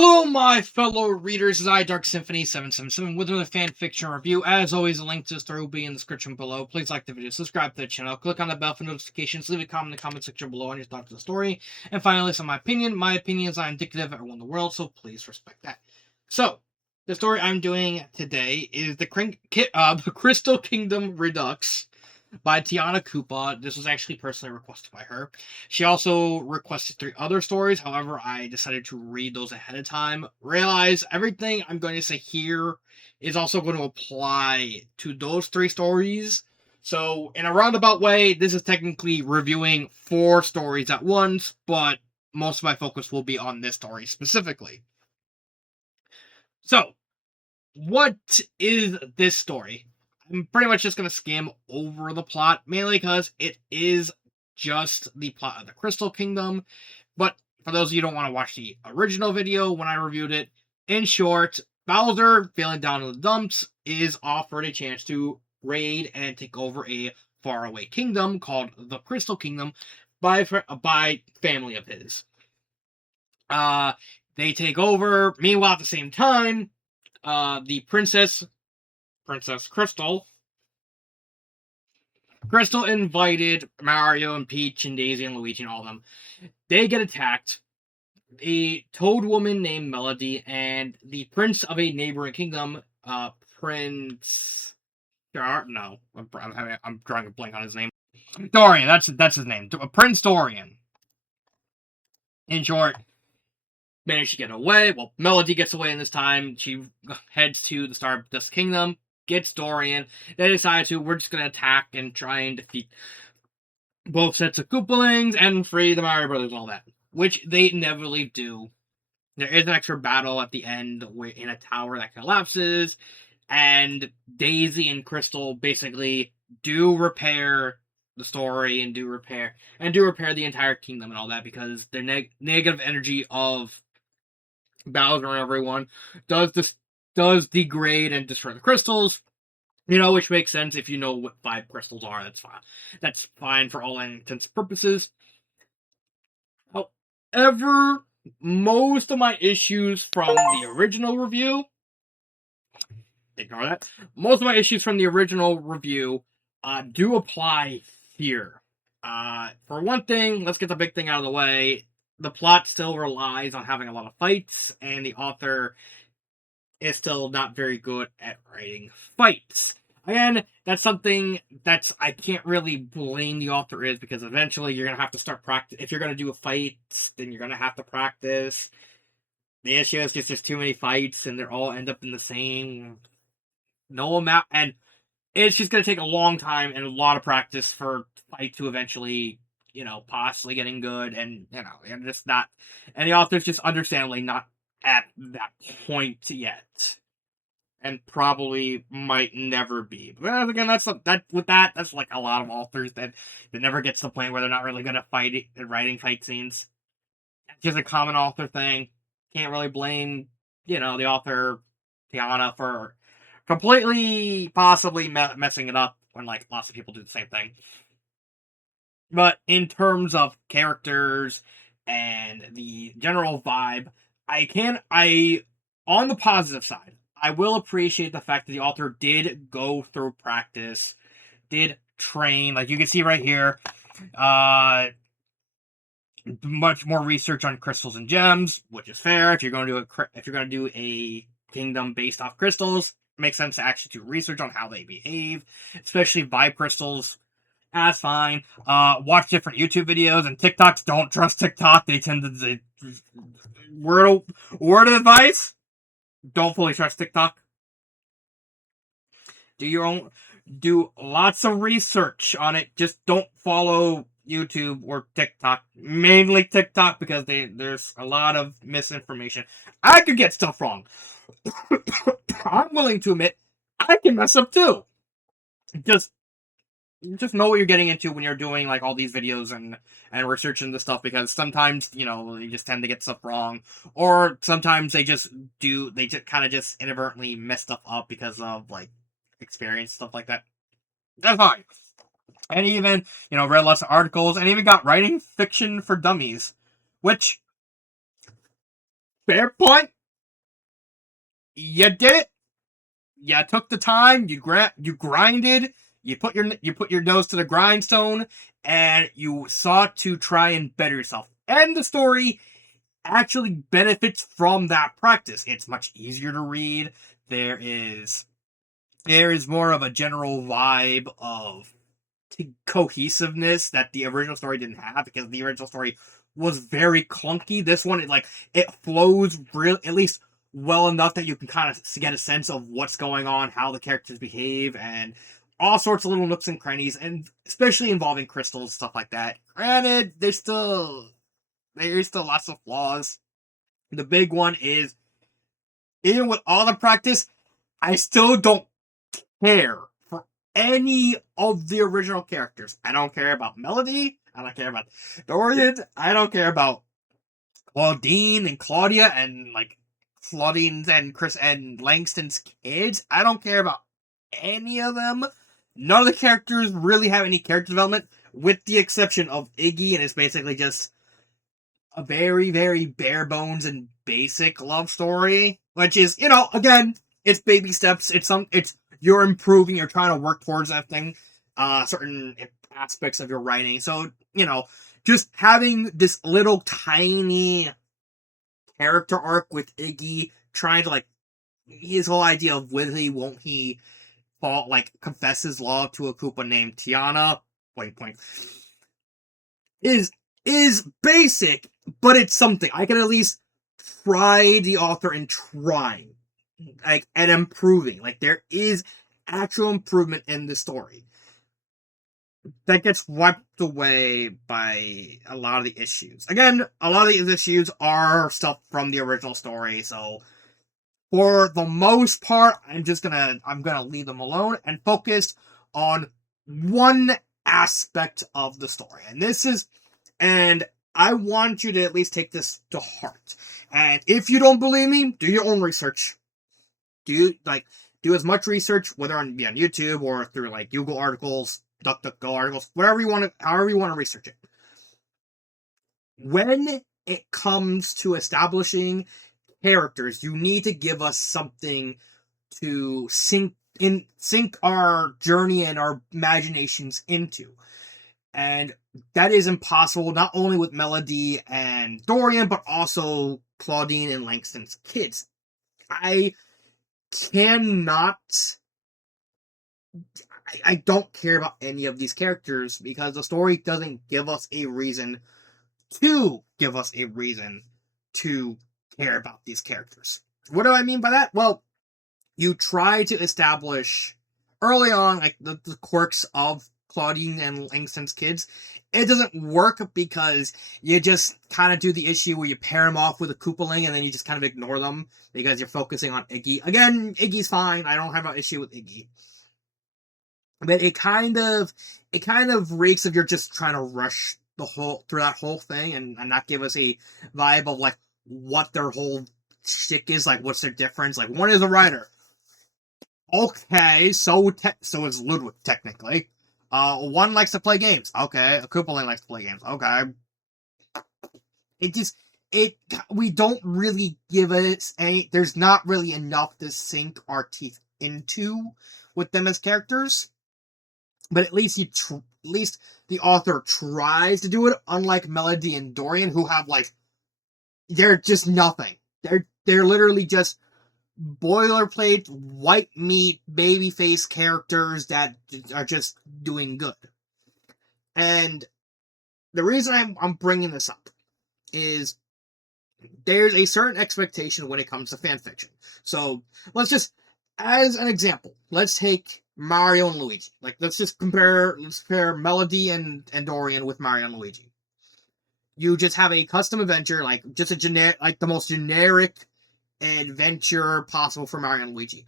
Hello, my fellow readers. This is Dark Symphony 777 with another fan fiction review. As always, a link to the story will be in the description below. Please like the video, subscribe to the channel, click on the bell for notifications, leave a comment in the comment section below on your thoughts on the story. And finally, some my opinion. My opinion is not indicative of everyone in the world, so please respect that. So, the story I'm doing today is the Crystal Kingdom Redux by Tiana Koopa. This was actually personally requested by her. She also requested 3 other stories. However, I decided to read those ahead of time. Realize everything I'm going to say here is also going to apply to those 3 stories. So, in a roundabout way, this is technically reviewing 4 stories at once, but most of my focus will be on this story specifically. So, what is this story? I'm pretty much just going to skim over the plot, mainly because it is just the plot of the Crystal Kingdom. But for those of you who don't want to watch the original video when I reviewed it, in short, Bowser, feeling down in the dumps, is offered a chance to raid and take over a faraway kingdom called the Crystal Kingdom by family of his. They take over. Meanwhile, at the same time, the Princess Crystal invited Mario and Peach and Daisy and Luigi and all of them. They get attacked. A toad woman named Melody and the prince of a neighboring kingdom, Prince... No, I'm drawing a blank on his name. Dorian, that's his name. Prince Dorian. In short, managed to get away. Well, Melody gets away in this time. She heads to the Stardust Kingdom, gets Dorian. They decide we're just going to attack and try and defeat both sets of Koopalings and free the Mario Brothers and all that, which they inevitably do. There is an extra battle at the end in a tower that collapses, and Daisy and Crystal basically do repair the story and do repair the entire kingdom and all that, because their negative energy of Bowser and everyone does degrade and destroy the crystals. Which makes sense if you know what 5 crystals are. That's fine. That's fine for all intents and purposes. However, most of my issues from the original review, ignore that. Most of my issues from the original review do apply here. For one thing, let's get the big thing out of the way. The plot still relies on having a lot of fights, and the author is still not very good at writing fights. Again, that's something that's I can't really blame the author is, because eventually you're gonna have to start practice. If you're gonna do a fight, then you're gonna have to practice. The issue is just there's too many fights, and they all end up in the same no amount, and it's just gonna take a long time and a lot of practice for fight to eventually, possibly getting good, and and just not, and the author's just understandably not at that point yet, and probably might never be. But again, that's like a lot of authors that never gets to the point where they're not really good at writing fight scenes. It's just a common author thing. Can't really blame the author Tiana for completely possibly messing it up when lots of people do the same thing. But in terms of characters and the general vibe, on the positive side, I will appreciate the fact that the author did go through practice, did train, like you can see right here, much more research on crystals and gems, which is fair. If you're going to do a kingdom based off crystals, it makes sense to actually do research on how they behave, especially vibe crystals. That's fine. Watch different YouTube videos and TikToks. Don't trust TikTok. They tend to word of advice. Don't fully trust TikTok. Do lots of research on it. Just don't follow YouTube or TikTok. Mainly TikTok, because there's a lot of misinformation. I could get stuff wrong. I'm willing to admit I can mess up too. Just know what you're getting into when you're doing all these videos and researching the stuff, because sometimes you just tend to get stuff wrong, or sometimes they just kind of just inadvertently mess stuff up because of experience, stuff like that. That's fine. And even read lots of articles, and even got writing fiction for dummies, which Fair point. You did it. You took the time. You grinded. You put your nose to the grindstone, and you sought to try and better yourself. And the story actually benefits from that practice. It's much easier to read. There is there is more of a general vibe of cohesiveness that the original story didn't have, because the original story was very clunky. This one, it flows real, at least well enough that you can kind of get a sense of what's going on, how the characters behave, and all sorts of little nooks and crannies, and especially involving crystals, stuff like that. Granted, there's still lots of flaws. The big one is, even with all the practice, I still don't care for any of the original characters. I don't care about Melody. I don't care about Dorian. I don't care about Claudine and Claudia and like Claudine's and Chris and Langston's kids. I don't care about any of them. None of the characters really have any character development, with the exception of Iggy, and it's basically just a very, very bare bones and basic love story, which is, again, it's baby steps. It's you're improving. You're trying to work towards that thing, certain aspects of your writing. So, just having this little tiny character arc with Iggy, trying to, like, his whole idea of won't he fall, like, confess his love to a Koopa named Tiana, point, is basic, but it's something. I can at least try the author in trying, like, and improving. Like, there is actual improvement in the story. That gets wiped away by a lot of the issues. Again, a lot of these issues are stuff from the original story, so for the most part, I'm gonna leave them alone and focus on one aspect of the story. And I want you to at least take this to heart. And if you don't believe me, do your own research. Do as much research, whether on YouTube or through like Google articles, DuckDuckGo articles, however you want to research it. When it comes to establishing characters, you need to give us something to sync our journey and our imaginations into. And that is impossible, not only with Melody and Dorian, but also Claudine and Langston's kids. I don't care about any of these characters, because the story doesn't give us a reason to care about these characters. What do I mean by that? Well, you try to establish early on, like, the quirks of Claudine and Langston's kids. It doesn't work because you just kind of do the issue where you pair them off with a Koopaling and then you just kind of ignore them because you're focusing on Iggy. Again, Iggy's fine. I don't have an issue with Iggy. But it kind of reeks of you're just trying to rush through that whole thing and not give us a vibe of like what their whole shtick is, like what's their difference. Like, one is a writer. Okay, so is Ludwig, technically. One likes to play games. Okay, a Koopaling likes to play games. Okay. We don't really give us there's not really enough to sink our teeth into with them as characters. But at least the author tries to do it, unlike Melody and Dorian, who have, like, they're just nothing. They're literally just boilerplate, white meat, babyface characters that are just doing good. And the reason I'm bringing this up is there's a certain expectation when it comes to fanfiction. So let's just, as an example, let's take Mario and Luigi. Like, let's compare Melody and Dorian with Mario and Luigi. You just have a custom adventure, like just the most generic adventure possible for Mario and Luigi.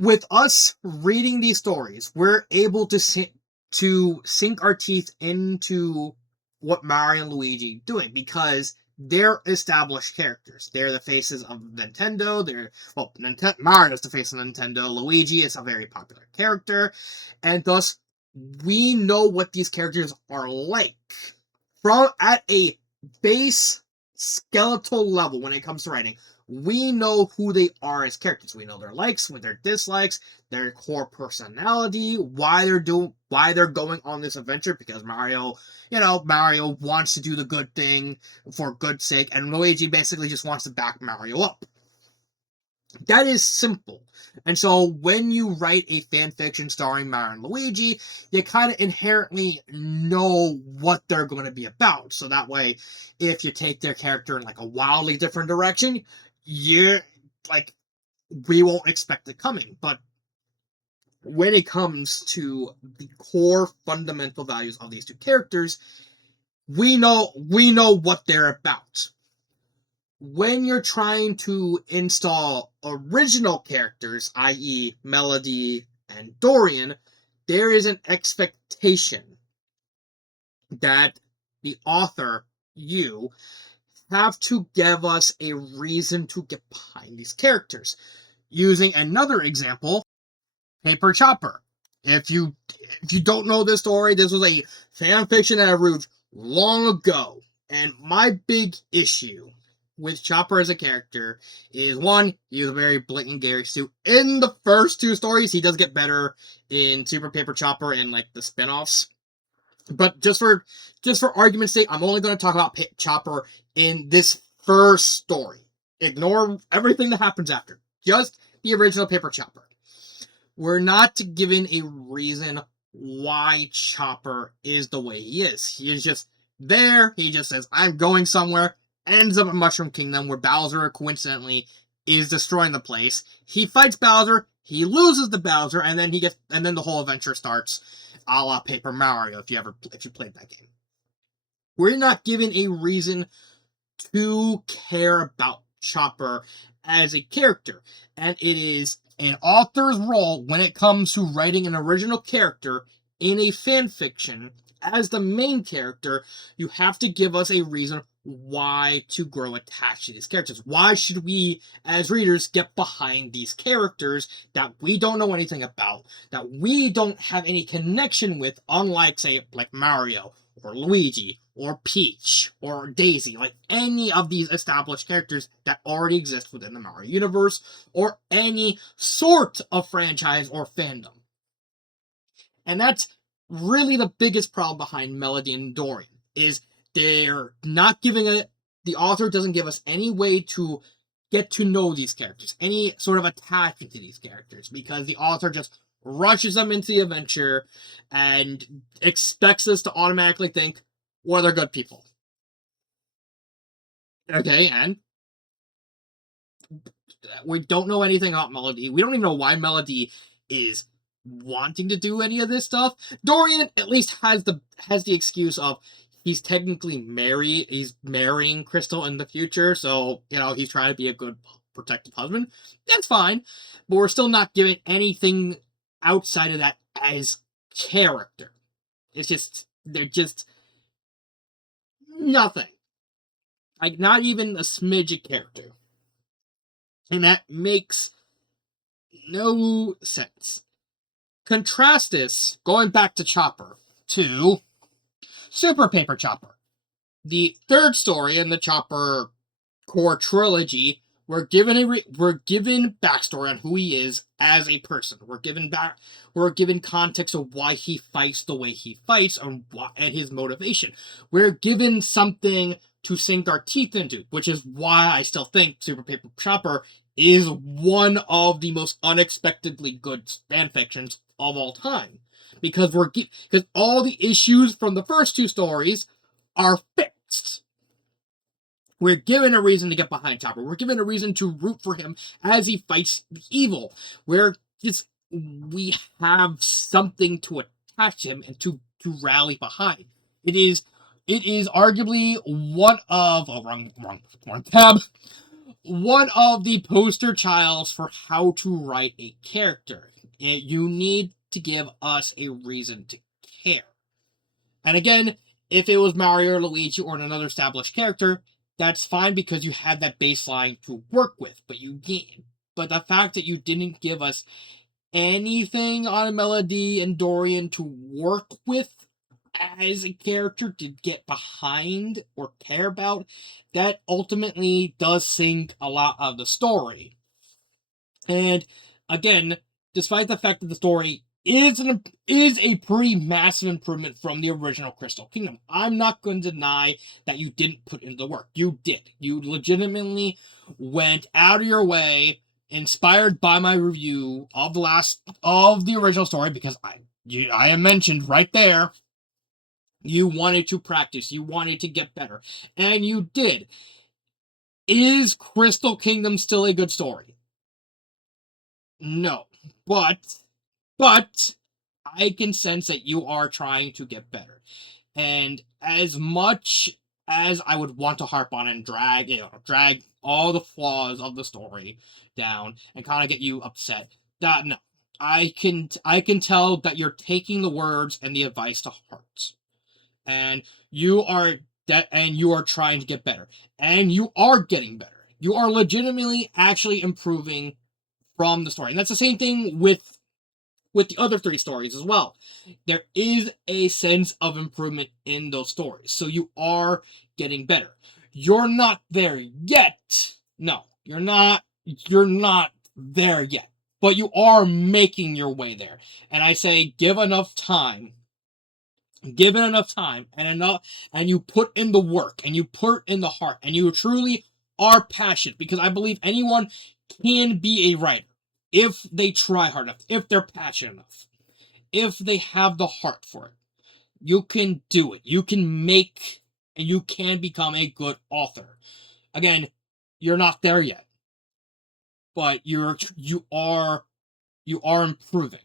With us reading these stories, we're able to sink our teeth into what Mario and Luigi are doing, because they're established characters. They're the faces of Nintendo. Mario's the face of Nintendo. Luigi is a very popular character, and thus we know what these characters are like at a base skeletal level when it comes to writing. We know who they are as characters. We know their likes, with their dislikes, their core personality, why they're going on this adventure. Because Mario wants to do the good thing for good sake, and Luigi basically just wants to back Mario up. That is simple. And so when you write a fan fiction starring Mario and Luigi, you kind of inherently know what they're going to be about. So that way, if you take their character in like a wildly different direction, you're like, we won't expect it coming. But when it comes to the core fundamental values of these two characters, we know what they're about. When you're trying to install original characters, i.e., Melody and Dorian, there is an expectation that the author, you, have to give us a reason to get behind these characters. Using another example, Paper Chopper. If you don't know this story, this was a fan fiction that I wrote long ago. And my big issue with Chopper as a character is, one, he was a very blatant Gary Stu. In the first two stories, he does get better in Super Paper Chopper and like the spin-offs. But just for argument's sake, I'm only going to talk about Chopper in this first story. Ignore everything that happens after. Just the original Paper Chopper. We're not given a reason why Chopper is the way he is. He is just there. He just says, I'm going somewhere. Ends up at Mushroom Kingdom, where Bowser, coincidentally, is destroying the place. He fights Bowser. He loses to Bowser, and then the whole adventure starts, a la Paper Mario. If you played that game, we're not given a reason to care about Chopper as a character, and it is an author's role when it comes to writing an original character in a fan fiction as the main character. You have to give us a reason why to grow attached to these characters. Why should we, as readers, get behind these characters that we don't know anything about, that we don't have any connection with, unlike, say, like Mario or Luigi or Peach or Daisy, like any of these established characters that already exist within the Mario universe or any sort of franchise or fandom. And that's really the biggest problem behind Melody and Dorian, is they're not giving it, the author doesn't give us any way to get to know these characters, any sort of attachment to these characters, because the author just rushes them into the adventure and expects us to automatically think, well, they're good people. Okay, and we don't know anything about Melody. We don't even know why Melody is wanting to do any of this stuff. Dorian at least has the excuse of he's technically he's marrying Crystal in the future, so he's trying to be a good protective husband. That's fine, but we're still not giving anything outside of that as character. They're just nothing. Like, not even a smidge of character. And that makes no sense. Contrast this, going back to Chopper, to Super Paper Chopper. The third story in the Chopper core trilogy, we're given backstory on who he is as a person. We're given context of why he fights the way he fights and his motivation. We're given something to sink our teeth into, which is why I still think Super Paper Chopper is one of the most unexpectedly good fan fictions of all time, because all the issues from the first two stories are fixed. We're given a reason to get behind Chopper. We're given a reason to root for him as he fights evil. We have something to attach him and to rally behind. It is arguably one of wrong tab. One of the poster childs for how to write a character. You need to give us a reason to care. And again, if it was Mario or Luigi or another established character, that's fine because you had that baseline to work with. But the fact that you didn't give us anything on Melody and Dorian to work with as a character to get behind or care about, that ultimately does sink a lot of the story. And again, despite the fact that the story is a pretty massive improvement from the original Crystal Kingdom, I'm not going to deny that you didn't put in the work. You did. You legitimately went out of your way, inspired by my review of the original story, because I am mentioned right there. You wanted to practice. You wanted to get better, and you did. Is Crystal Kingdom still a good story? No, but I can sense that you are trying to get better. And as much as I would want to harp on and drag all the flaws of the story down and kind of get you upset, that no. I can tell that you're taking the words and the advice to heart. And you are trying to get better. And you are getting better. You are legitimately actually improving from the story. And that's the same thing with the other three stories as well. There is a sense of improvement in those stories. So you are getting better. You're not there yet. No, you're not there yet. But you are making your way there. And I say give enough time. Give it enough time and you put in the work and you put in the heart and you truly are passionate, because I believe anyone can be a writer if they try hard enough, if they're passionate enough, if they have the heart for it. You can do it. You can make and you can become a good author. Again, you're not there yet, but you are improving,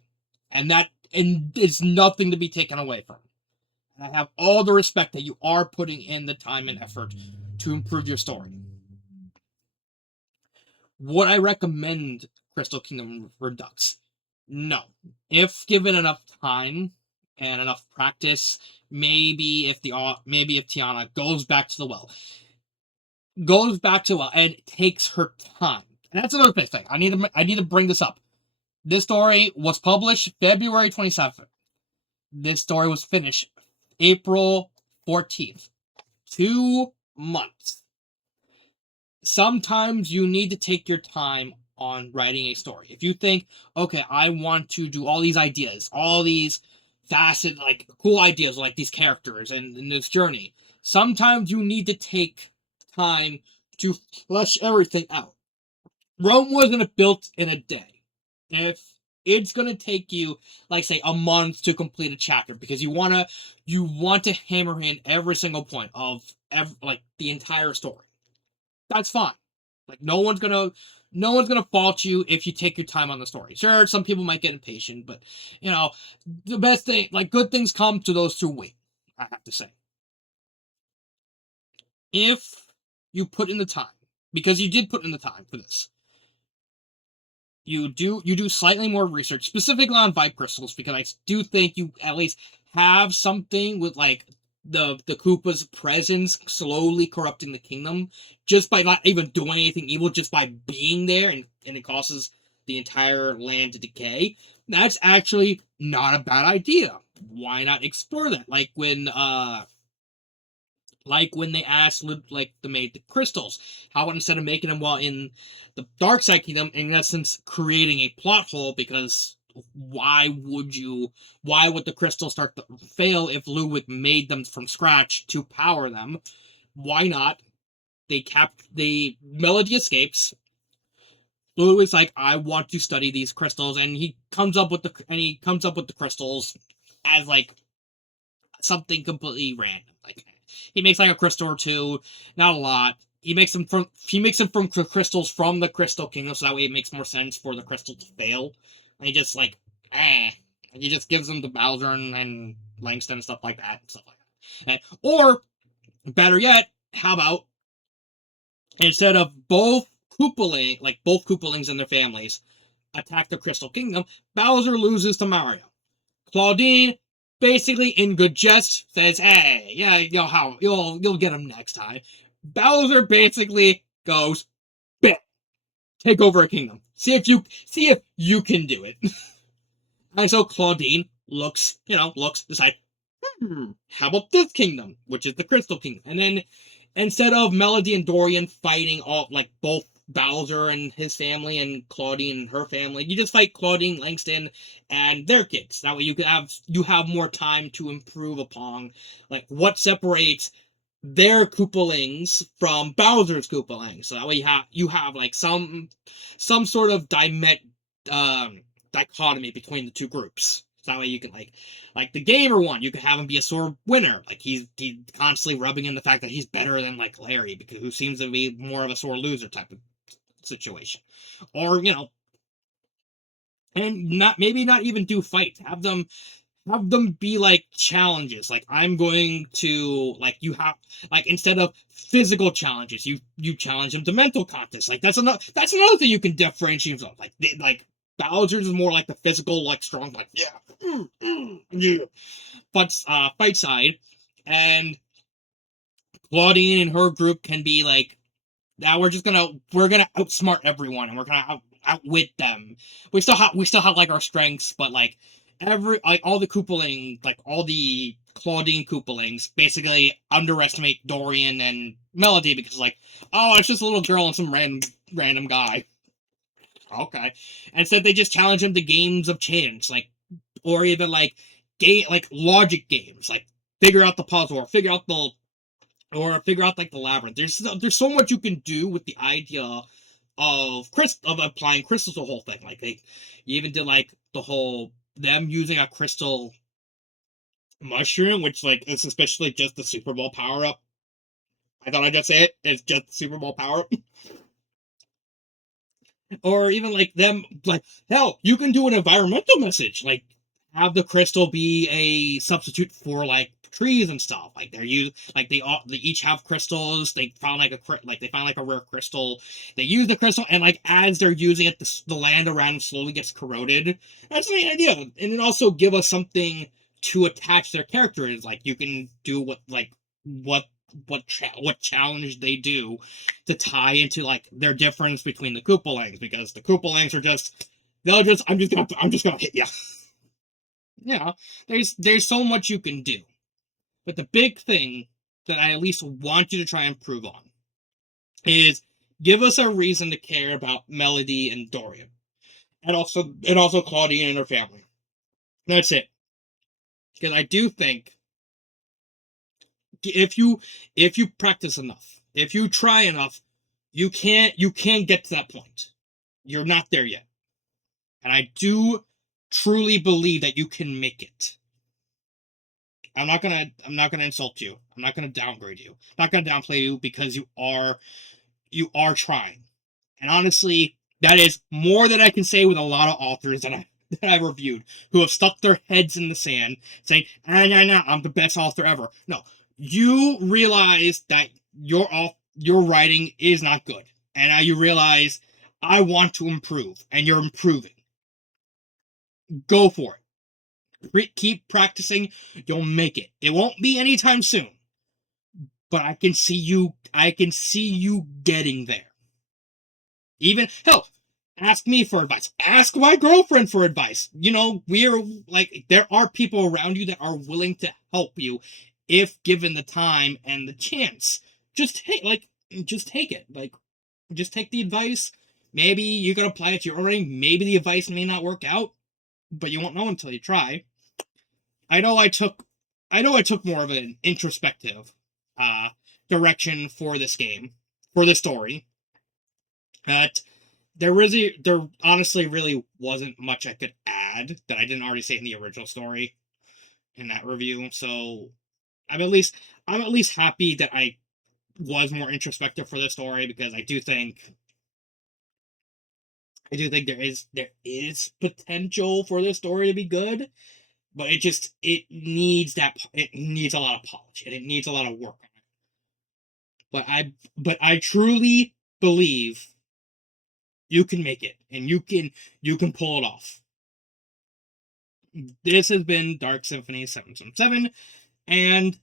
and it's nothing to be taken away from. And I have all the respect that you are putting in the time and effort to improve your story. Would I recommend Crystal Kingdom Redux? No. If given enough time and enough practice, maybe if Tiana goes back to the well and takes her time. And that's another big thing. I need to bring this up. This story was published February 27th. This story was finished April 14th. 2 months. Sometimes you need to take your time on writing a story. If you think, okay, I want to do all these ideas, all these facet, like cool ideas, like these characters and this journey, sometimes you need to take time to flesh everything out. Rome wasn't built in a day. If it's gonna take you, like say, a month to complete a chapter because you want to hammer in every single point of like the entire story. That's fine. Like no one's gonna fault you if you take your time on the story. Sure, some people might get impatient, but you know, the best thing, like good things come to those who wait. I have to say, if you put in the time, because you did put in the time for this, you do slightly more research specifically on vibe crystals, because I do think you at least have something with like the Koopa's presence slowly corrupting the kingdom just by not even doing anything evil, just by being there, and it causes the entire land to decay. That's actually not a bad idea. Why not explore that? Like when they asked like the made the crystals, how about instead of making them while in the dark side kingdom, in essence creating a plot hole, because why would the crystals start to fail if Ludwig made them from scratch to power them? Why not? The melody escapes. Ludwig's like, I want to study these crystals, and he comes up with the crystals as like something completely random. Like he makes like a crystal or two, not a lot. He makes them from crystals from the Crystal Kingdom, so that way it makes more sense for the crystal to fail. And he just like he just gives them to Bowser and Langston and stuff like that, or better yet, how about instead of both Koopalings and their families attack the Crystal Kingdom, Bowser loses to Mario. Claudine, basically in good jest, says, "Hey, yeah, you'll get him next time." Bowser basically goes, "Bet, take over a kingdom. See if you can do it." And so Claudine looks, decides, How about this kingdom, which is the Crystal Kingdom? And then instead of Melody and Dorian fighting all like both Bowser and his family and Claudine and her family, you just fight Claudine, Langston, and their kids. That way you have more time to improve upon like what separates their Koopalings from Bowser's Koopalings. So that way you have like some sort of um dichotomy between the two groups. So that way you can like the gamer one, you could have him be a sore winner. Like he's constantly rubbing in the fact that he's better than like Larry, because who seems to be more of a sore loser type of situation. Or, and not maybe not even do fights. Have them be like challenges. Like I'm going to like you have like instead of physical challenges, you challenge them to mental contests. Like that's another thing you can differentiate yourself. Like Bowser's is more like the physical, like strong, like yeah, but fight side, and Claudine and her group can be like, now we're gonna outsmart everyone and we're gonna outwit them. We still have like our strengths, but like all the Koopaling, like all the Claudine Koopalings basically underestimate Dorian and Melody because like, oh, it's just a little girl and some random guy. Okay. Instead they just challenge him to games of chance, like, or even like like logic games, like figure out the puzzle or figure out like the labyrinth. There's so much you can do with the idea of applying crystals to the whole thing. Like they you even did like the whole them using a crystal mushroom, which like is especially just the Super Bowl power up. I thought I'd just say it. It's just the Super Bowl power up. Or even like them like hell, you can do an environmental message. Like have the crystal be a substitute for like trees and stuff. Like they're used like they each have crystals. They found like they found like a rare crystal. They use the crystal and like as they're using it, the land around them slowly gets corroded. That's a neat idea, and it also give us something to attach their characters. Like you can do what what challenge they do to tie into like their difference between the Koopalings, because the Koopalings are just they'll just I'm just gonna hit you. Yeah, there's so much you can do. But the big thing that I at least want you to try and improve on is give us a reason to care about Melody and Dorian. And also Claudine and her family. That's it. Because I do think if you practice enough, if you try enough, you can get to that point. You're not there yet. And I do truly believe that you can make it. I'm not gonna insult you. I'm not gonna downgrade you. I'm not gonna downplay you because you are trying. And honestly, that is more than I can say with a lot of authors that I've reviewed who have stuck their heads in the sand saying, nah, I'm the best author ever. No. You realize that your writing is not good. And now you realize I want to improve, and you're improving. Go for it. Keep practicing. You'll make it. It won't be anytime soon, but I can see you getting there. Even hell, ask me for advice. Ask my girlfriend for advice. We're like there are people around you that are willing to help you if given the time and the chance. Just take it. Like just take the advice. Maybe you can apply it to your writing. Maybe the advice may not work out, but you won't know until you try. I know I took more of an introspective uh direction for this game, for this story. That there honestly really wasn't much I could add that I didn't already say in the original story in that review. So I'm at least I'm at least happy that I was more introspective for this story, because I do think there is potential for this story to be good, but it needs a lot of polish and it needs a lot of work. But I truly believe you can make it, and you can pull it off. This has been Dark Symphony 777, and